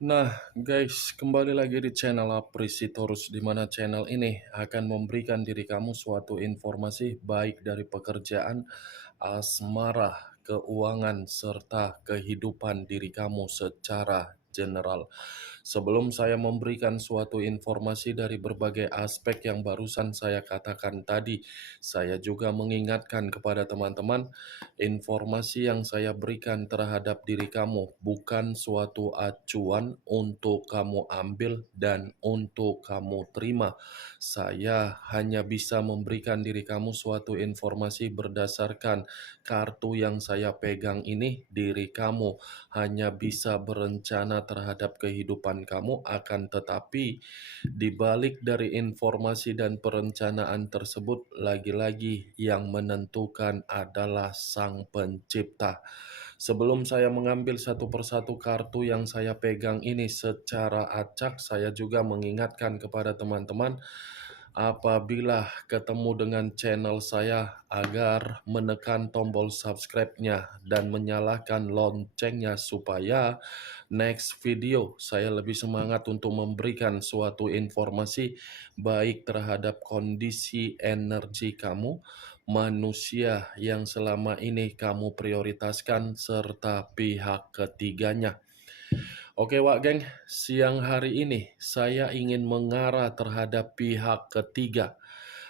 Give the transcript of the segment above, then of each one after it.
Nah, guys, kembali lagi di channel Apresitorus, di mana channel ini akan memberikan diri kamu suatu informasi baik dari pekerjaan, asmara, keuangan, serta kehidupan diri kamu secara general. Sebelum saya memberikan suatu informasi dari berbagai aspek yang barusan saya katakan tadi, saya juga mengingatkan kepada teman-teman, informasi yang saya berikan terhadap diri kamu bukan suatu acuan untuk kamu ambil dan untuk kamu terima. Saya hanya bisa memberikan diri kamu suatu informasi berdasarkan kartu yang saya pegang ini. Diri kamu hanya bisa berencana terhadap kehidupan kamu, akan tetapi di balik dari informasi dan perencanaan tersebut, lagi-lagi yang menentukan adalah Sang Pencipta. Sebelum saya mengambil satu persatu kartu yang saya pegang ini secara acak, saya juga mengingatkan kepada teman-teman, apabila ketemu dengan channel saya, agar menekan tombol subscribe-nya dan menyalakan loncengnya supaya next video saya lebih semangat untuk memberikan suatu informasi baik terhadap kondisi energi kamu, manusia yang selama ini kamu prioritaskan, serta pihak ketiganya. Oke Wak Geng, siang hari ini saya ingin mengarah terhadap pihak ketiga.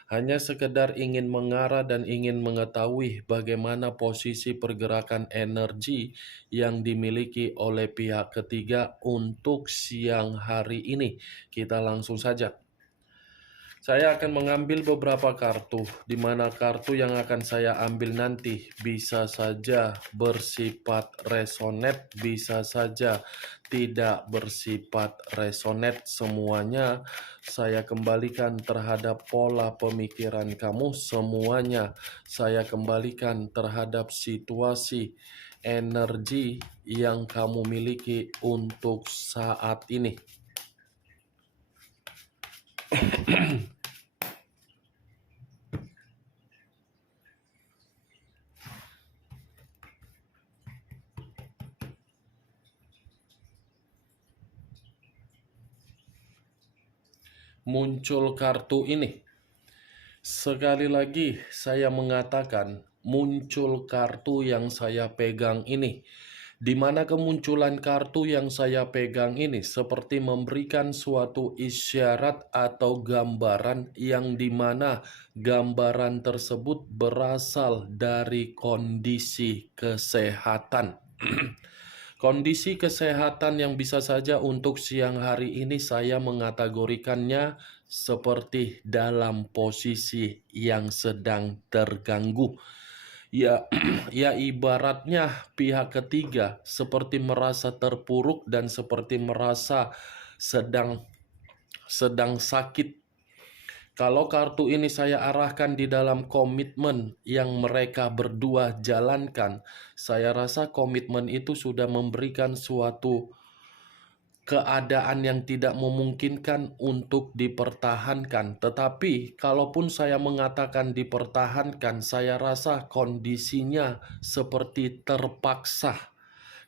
Hanya sekedar ingin mengarah dan ingin mengetahui bagaimana posisi pergerakan energi yang dimiliki oleh pihak ketiga untuk siang hari ini. Kita langsung saja. Saya akan mengambil beberapa kartu, di mana kartu yang akan saya ambil nanti bisa saja bersifat resonate, bisa saja tidak bersifat resonate. Semuanya saya kembalikan terhadap pola pemikiran kamu, semuanya saya kembalikan terhadap situasi energi yang kamu miliki untuk saat ini. Muncul kartu ini. Sekali lagi saya mengatakan, muncul kartu yang saya pegang ini. Di mana kemunculan kartu yang saya pegang ini seperti memberikan suatu isyarat atau gambaran yang dimana gambaran tersebut berasal dari kondisi kesehatan. Kondisi kesehatan yang bisa saja untuk siang hari ini saya mengategorikannya seperti dalam posisi yang sedang terganggu. Ya, ya ibaratnya pihak ketiga seperti merasa terpuruk dan seperti merasa sedang sakit. Kalau kartu ini saya arahkan di dalam komitmen yang mereka berdua jalankan, saya rasa komitmen itu sudah memberikan suatu keadaan yang tidak memungkinkan untuk dipertahankan. Tetapi kalaupun saya mengatakan dipertahankan, saya rasa kondisinya seperti terpaksa.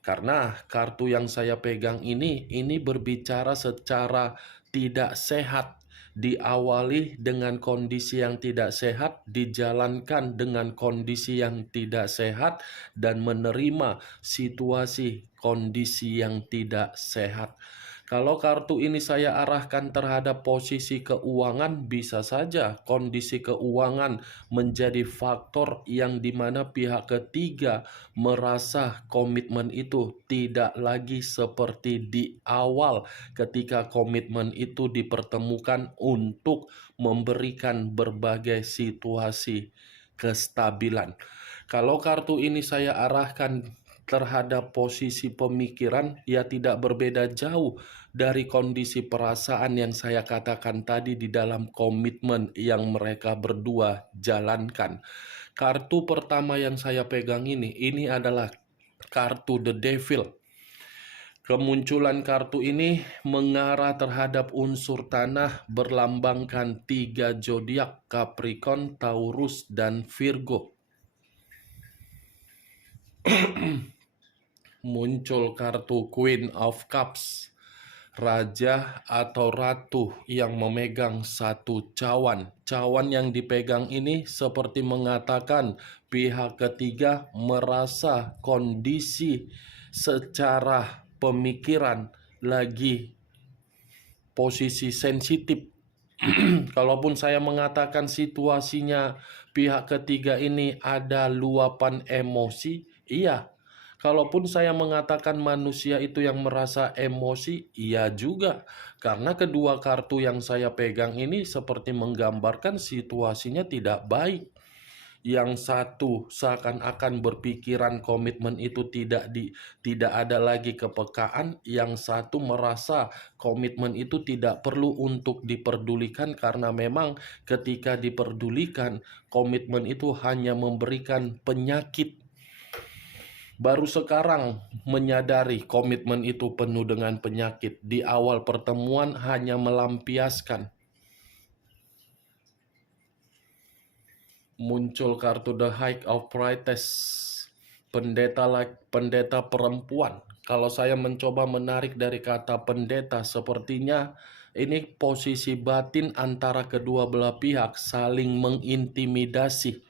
Karena kartu yang saya pegang ini berbicara secara tidak sehat. Diawali dengan kondisi yang tidak sehat, dijalankan dengan kondisi yang tidak sehat, dan menerima situasi kondisi yang tidak sehat. Kalau kartu ini saya arahkan terhadap posisi keuangan, bisa saja kondisi keuangan menjadi faktor yang dimana pihak ketiga merasa komitmen itu tidak lagi seperti di awal ketika komitmen itu dipertemukan untuk memberikan berbagai situasi kestabilan. Kalau kartu ini saya arahkan terhadap posisi pemikiran, ya tidak berbeda jauh dari kondisi perasaan yang saya katakan tadi di dalam komitmen yang mereka berdua jalankan. Kartu pertama yang saya pegang ini adalah kartu The Devil. Kemunculan kartu ini mengarah terhadap unsur tanah berlambangkan 3 zodiak Capricorn, Taurus, dan Virgo. Muncul kartu Queen of Cups, raja atau ratu yang memegang satu cawan. Cawan yang dipegang ini seperti mengatakan pihak ketiga merasa kondisi secara pemikiran lagi posisi sensitif. Kalaupun saya mengatakan situasinya pihak ketiga ini ada luapan emosi, iya. Kalaupun saya mengatakan manusia itu yang merasa emosi, iya juga. Karena kedua kartu yang saya pegang ini seperti menggambarkan situasinya tidak baik. Yang satu seakan-akan berpikiran komitmen itu tidak ada lagi kepekaan, yang satu merasa komitmen itu tidak perlu untuk diperdulikan karena memang ketika diperdulikan komitmen itu hanya memberikan penyakit. Baru sekarang menyadari komitmen itu penuh dengan penyakit. Di awal pertemuan hanya melampiaskan. Muncul kartu The High of Priestess, pendeta perempuan. Kalau saya mencoba menarik dari kata pendeta, sepertinya ini posisi batin antara kedua belah pihak saling mengintimidasi.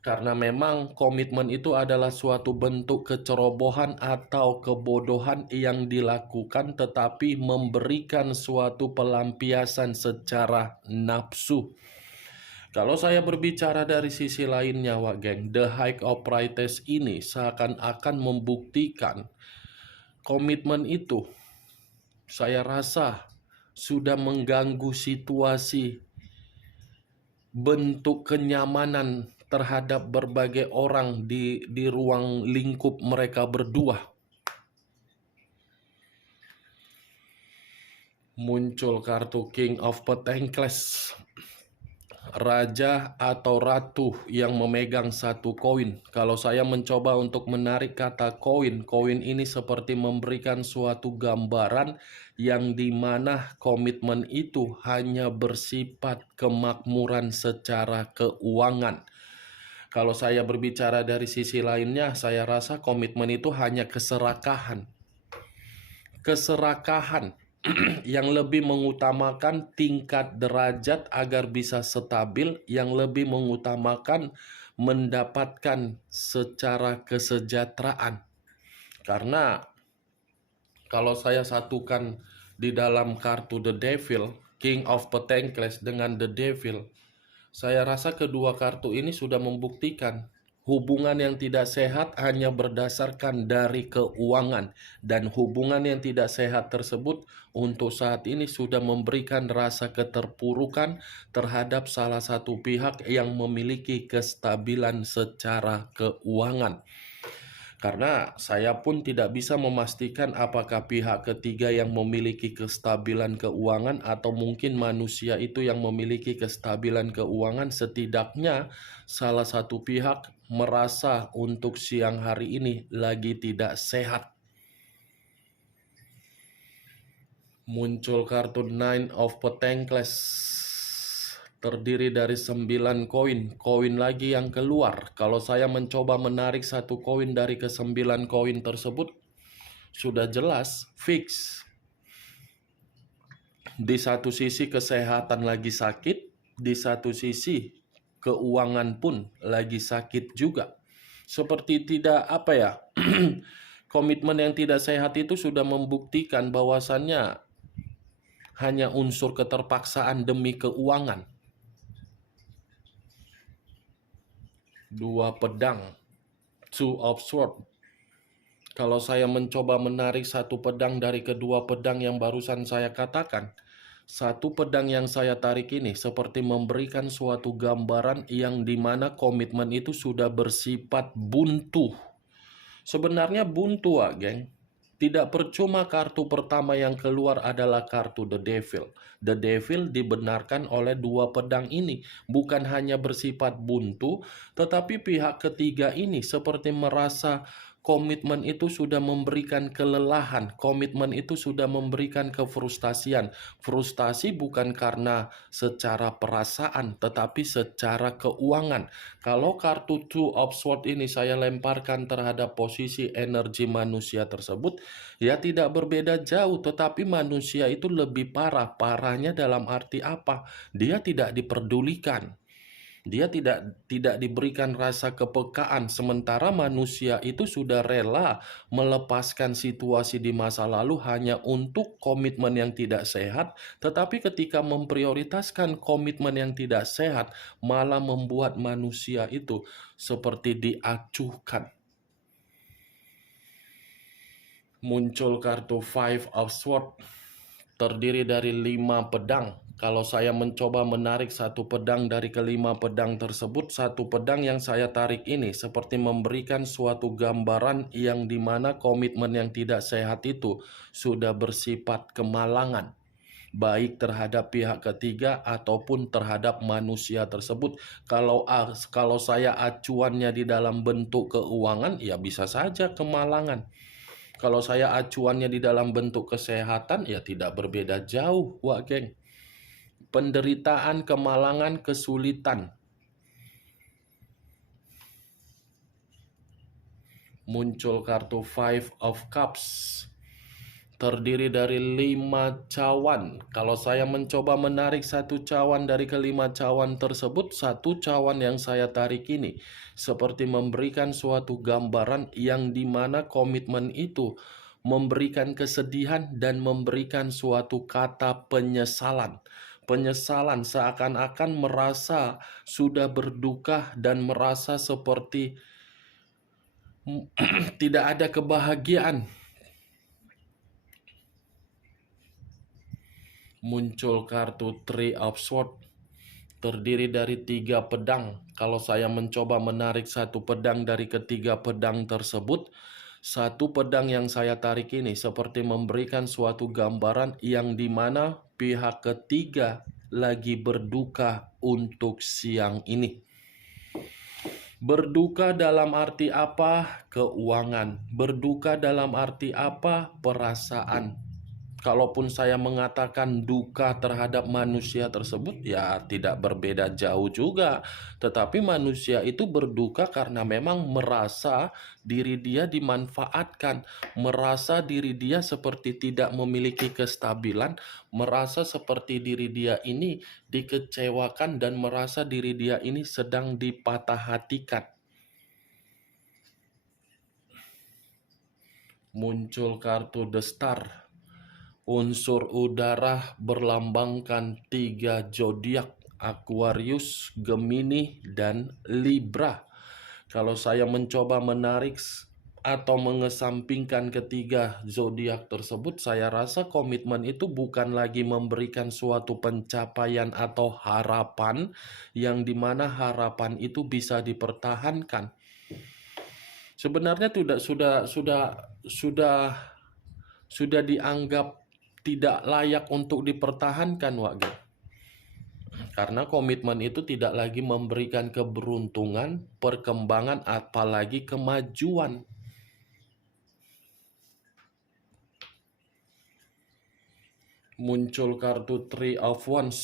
Karena memang komitmen itu adalah suatu bentuk kecerobohan atau kebodohan yang dilakukan tetapi memberikan suatu pelampiasan secara nafsu. Kalau saya berbicara dari sisi lainnya, Wak Geng, The High of Priestess ini seakan-akan membuktikan komitmen itu, saya rasa sudah mengganggu situasi bentuk kenyamanan terhadap berbagai orang di ruang lingkup mereka berdua. Muncul kartu King of Pentacles, raja atau ratu yang memegang satu koin. Kalau saya mencoba untuk menarik kata koin, koin ini seperti memberikan suatu gambaran yang dimana komitmen itu hanya bersifat kemakmuran secara keuangan. Kalau saya berbicara dari sisi lainnya, saya rasa komitmen itu hanya keserakahan. Keserakahan yang lebih mengutamakan tingkat derajat agar bisa stabil, yang lebih mengutamakan mendapatkan secara kesejahteraan. Karena kalau saya satukan di dalam kartu The Devil, King of Pentacles dengan The Devil, saya rasa kedua kartu ini sudah membuktikan hubungan yang tidak sehat hanya berdasarkan dari keuangan. Dan hubungan yang tidak sehat tersebut untuk saat ini sudah memberikan rasa keterpurukan terhadap salah satu pihak yang memiliki kestabilan secara keuangan. Karena saya pun tidak bisa memastikan apakah pihak ketiga yang memiliki kestabilan keuangan atau mungkin manusia itu yang memiliki kestabilan keuangan. Setidaknya salah satu pihak merasa untuk siang hari ini lagi tidak sehat. Muncul kartu Nine of Pentacles, terdiri dari 9 koin. Koin lagi yang keluar. Kalau saya mencoba menarik satu koin dari ke-9 koin tersebut, sudah jelas fix. Di satu sisi kesehatan lagi sakit, di satu sisi keuangan pun lagi sakit juga. Seperti tidak komitmen yang tidak sehat itu sudah membuktikan bahwasannya hanya unsur keterpaksaan demi keuangan. Dua pedang, Two of Swords. Kalau saya mencoba menarik satu pedang dari kedua pedang yang barusan saya katakan, satu pedang yang saya tarik ini seperti memberikan suatu gambaran yang dimana komitmen itu sudah bersifat buntu. Sebenarnya buntu, geng. Tidak percuma kartu pertama yang keluar adalah kartu The Devil. The Devil dibenarkan oleh dua pedang ini. Bukan hanya bersifat buntu, tetapi pihak ketiga ini seperti merasa komitmen itu sudah memberikan kelelahan, komitmen itu sudah memberikan kefrustasian. Frustasi bukan karena secara perasaan, tetapi secara keuangan. Kalau kartu Two of Swords ini saya lemparkan terhadap posisi energi manusia tersebut, ya tidak berbeda jauh, tetapi manusia itu lebih parah. Parahnya dalam arti apa? Dia tidak diperdulikan. Dia tidak diberikan rasa kepekaan, sementara manusia itu sudah rela melepaskan situasi di masa lalu hanya untuk komitmen yang tidak sehat, tetapi ketika memprioritaskan komitmen yang tidak sehat, malah membuat manusia itu seperti diacuhkan. Muncul kartu Five of Swords, terdiri dari 5 pedang. Kalau saya mencoba menarik satu pedang dari kelima pedang tersebut, satu pedang yang saya tarik ini seperti memberikan suatu gambaran yang dimana komitmen yang tidak sehat itu sudah bersifat kemalangan, baik terhadap pihak ketiga ataupun terhadap manusia tersebut. Kalau saya acuannya di dalam bentuk keuangan, ya bisa saja kemalangan. Kalau saya acuannya di dalam bentuk kesehatan, ya tidak berbeda jauh, wah geng. Penderitaan, kemalangan, kesulitan. Muncul kartu Five of Cups, terdiri dari 5 cawan. Kalau saya mencoba menarik satu cawan dari kelima cawan tersebut, satu cawan yang saya tarik ini seperti memberikan suatu gambaran yang dimana komitmen itu memberikan kesedihan dan memberikan suatu kata penyesalan. Penyesalan seakan-akan merasa sudah berduka dan merasa seperti tidak ada kebahagiaan. Muncul kartu Three of Swords, terdiri dari 3 pedang. Kalau saya mencoba menarik satu pedang dari ketiga pedang tersebut, satu pedang yang saya tarik ini seperti memberikan suatu gambaran yang dimana pihak ketiga lagi berduka untuk siang ini. Berduka dalam arti apa? Keuangan. Berduka dalam arti apa? Perasaan. Kalaupun saya mengatakan duka terhadap manusia tersebut, ya tidak berbeda jauh juga. Tetapi manusia itu berduka karena memang merasa diri dia dimanfaatkan, merasa diri dia seperti tidak memiliki kestabilan, merasa seperti diri dia ini dikecewakan dan merasa diri dia ini sedang dipatah hatikan. Muncul kartu The Star. Unsur udara berlambangkan 3 zodiak, Aquarius, Gemini, dan Libra. Kalau saya mencoba menarik atau mengesampingkan ketiga zodiak tersebut, saya rasa komitmen itu bukan lagi memberikan suatu pencapaian atau harapan yang dimana harapan itu bisa dipertahankan. Sebenarnya sudah dianggap tidak layak untuk dipertahankan, Wak. Karena komitmen itu tidak lagi memberikan keberuntungan, perkembangan, apalagi kemajuan. Muncul kartu Three of Wands,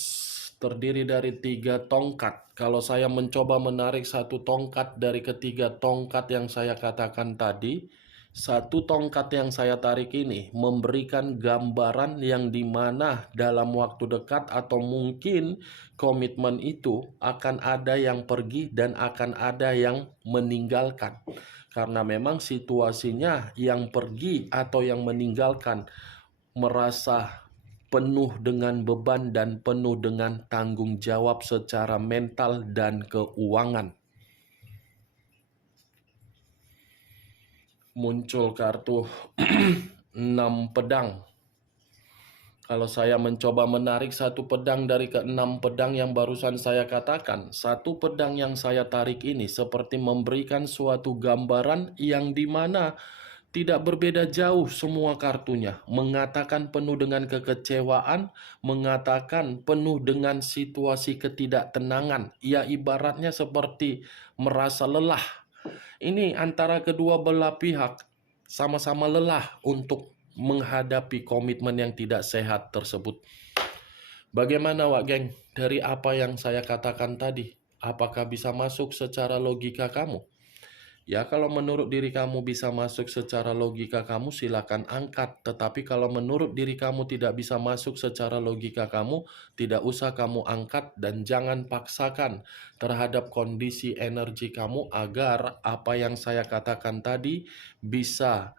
terdiri dari 3 tongkat. Kalau saya mencoba menarik satu tongkat dari ketiga tongkat yang saya katakan tadi, satu tongkat yang saya tarik ini memberikan gambaran yang dimana dalam waktu dekat atau mungkin komitmen itu akan ada yang pergi dan akan ada yang meninggalkan. Karena memang situasinya yang pergi atau yang meninggalkan merasa penuh dengan beban dan penuh dengan tanggung jawab secara mental dan keuangan. Muncul kartu 6 pedang. Kalau saya mencoba menarik satu pedang dari ke-6 pedang yang barusan saya katakan, satu pedang yang saya tarik ini seperti memberikan suatu gambaran yang dimana tidak berbeda jauh semua kartunya. Mengatakan penuh dengan kekecewaan, mengatakan penuh dengan situasi ketidaktenangan. Ya ibaratnya seperti merasa lelah. Ini antara kedua belah pihak sama-sama lelah untuk menghadapi komitmen yang tidak sehat tersebut. Bagaimana Wak Geng? Dari apa yang saya katakan tadi, apakah bisa masuk secara logika kamu? Ya, kalau menurut diri kamu bisa masuk secara logika kamu, silakan angkat. Tetapi kalau menurut diri kamu tidak bisa masuk secara logika kamu, tidak usah kamu angkat dan jangan paksakan terhadap kondisi energi kamu agar apa yang saya katakan tadi bisa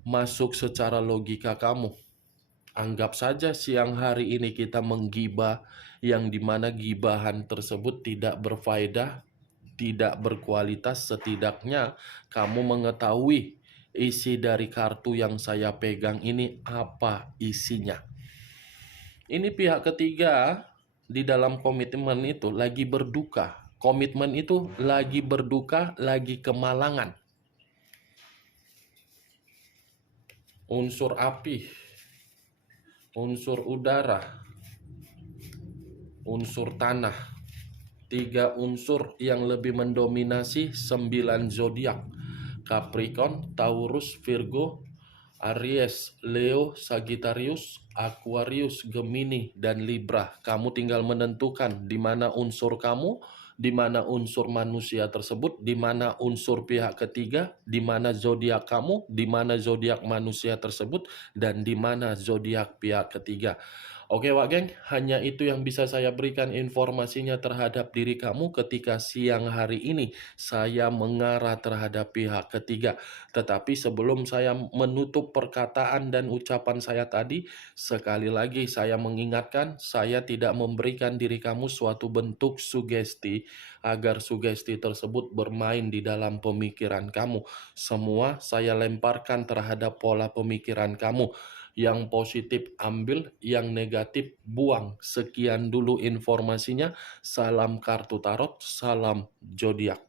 masuk secara logika kamu. Anggap saja siang hari ini kita menggibah, yang dimana gibahan tersebut tidak berfaedah, tidak berkualitas. Setidaknya kamu mengetahui isi dari kartu yang saya pegang ini apa isinya. Ini pihak ketiga di dalam komitmen itu lagi berduka. Komitmen itu lagi berduka, lagi kemalangan. Unsur api, unsur udara, unsur tanah. 3 unsur yang lebih mendominasi 9 zodiak: Capricorn, Taurus, Virgo, Aries, Leo, Sagittarius, Aquarius, Gemini, dan Libra. Kamu tinggal menentukan di mana unsur kamu, di mana unsur manusia tersebut, di mana unsur pihak ketiga, di mana zodiak kamu, di mana zodiak manusia tersebut, dan di mana zodiak pihak ketiga. Oke Wak Geng, hanya itu yang bisa saya berikan informasinya terhadap diri kamu ketika siang hari ini saya mengarah terhadap pihak ketiga. Tetapi sebelum saya menutup perkataan dan ucapan saya tadi, sekali lagi saya mengingatkan, saya tidak memberikan diri kamu suatu bentuk sugesti agar sugesti tersebut bermain di dalam pemikiran kamu. Semua saya lemparkan terhadap pola pemikiran kamu. Yang positif ambil, yang negatif buang. Sekian dulu informasinya. Salam kartu tarot, salam zodiak.